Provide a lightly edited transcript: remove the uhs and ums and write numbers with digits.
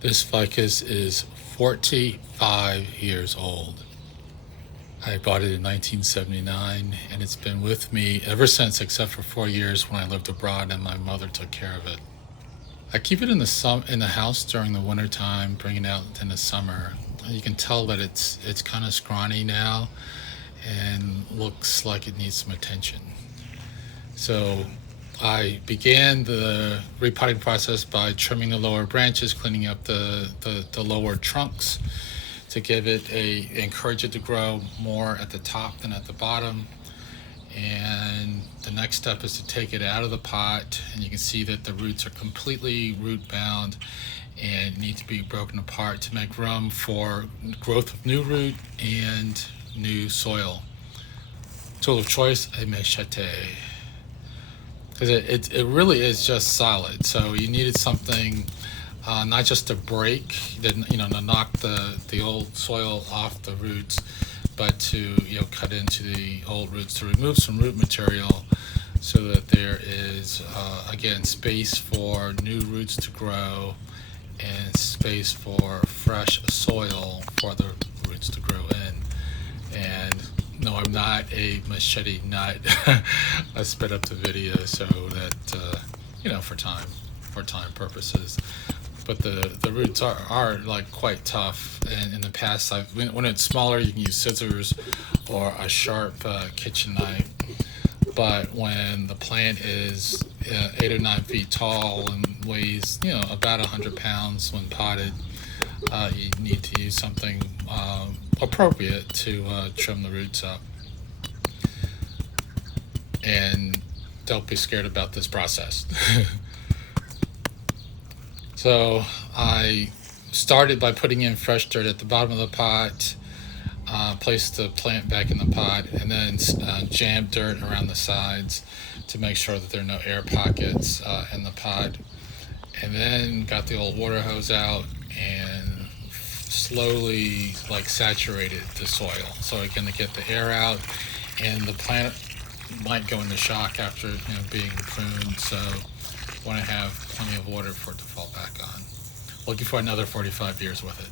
This ficus is 45 years old. I bought it in 1979 and it's been with me ever since, except for 4 years when I lived abroad and my mother took care of it. I keep it in the house during the winter time, bring it out in the summer. You can tell that it's kind of scrawny now and looks like it needs some attention. So I began the repotting process by trimming the lower branches, cleaning up the lower trunks to encourage it to grow more at the top than at the bottom. And the next step is to take it out of the pot, and you can see that the roots are completely root bound and need to be broken apart to make room for growth of new root and new soil. Tool of choice, a machete, because it really is just solid. So you needed something not just to break, to knock the old soil off the roots, but to cut into the old roots to remove some root material, so that there is again space for new roots to grow and space for fresh soil for the roots to grow in. And no, I'm not a machete nut. I sped up the video so that for time purposes. But the roots are like quite tough. And in the past, when it's smaller, you can use scissors or a sharp kitchen knife. But when the plant is 8 or 9 feet tall and weighs about 100 pounds when potted, you need to use something appropriate to trim the roots up. And don't be scared about this process. So I started by putting in fresh dirt at the bottom of the pot, placed the plant back in the pot, and then jammed dirt around the sides to make sure that there are no air pockets in the pot. And then got the old water hose out and slowly saturated the soil. So again, to get the air out, and the plant might go into shock after being pruned. So want to have plenty of water for it to fall back on. Looking for another 45 years with it.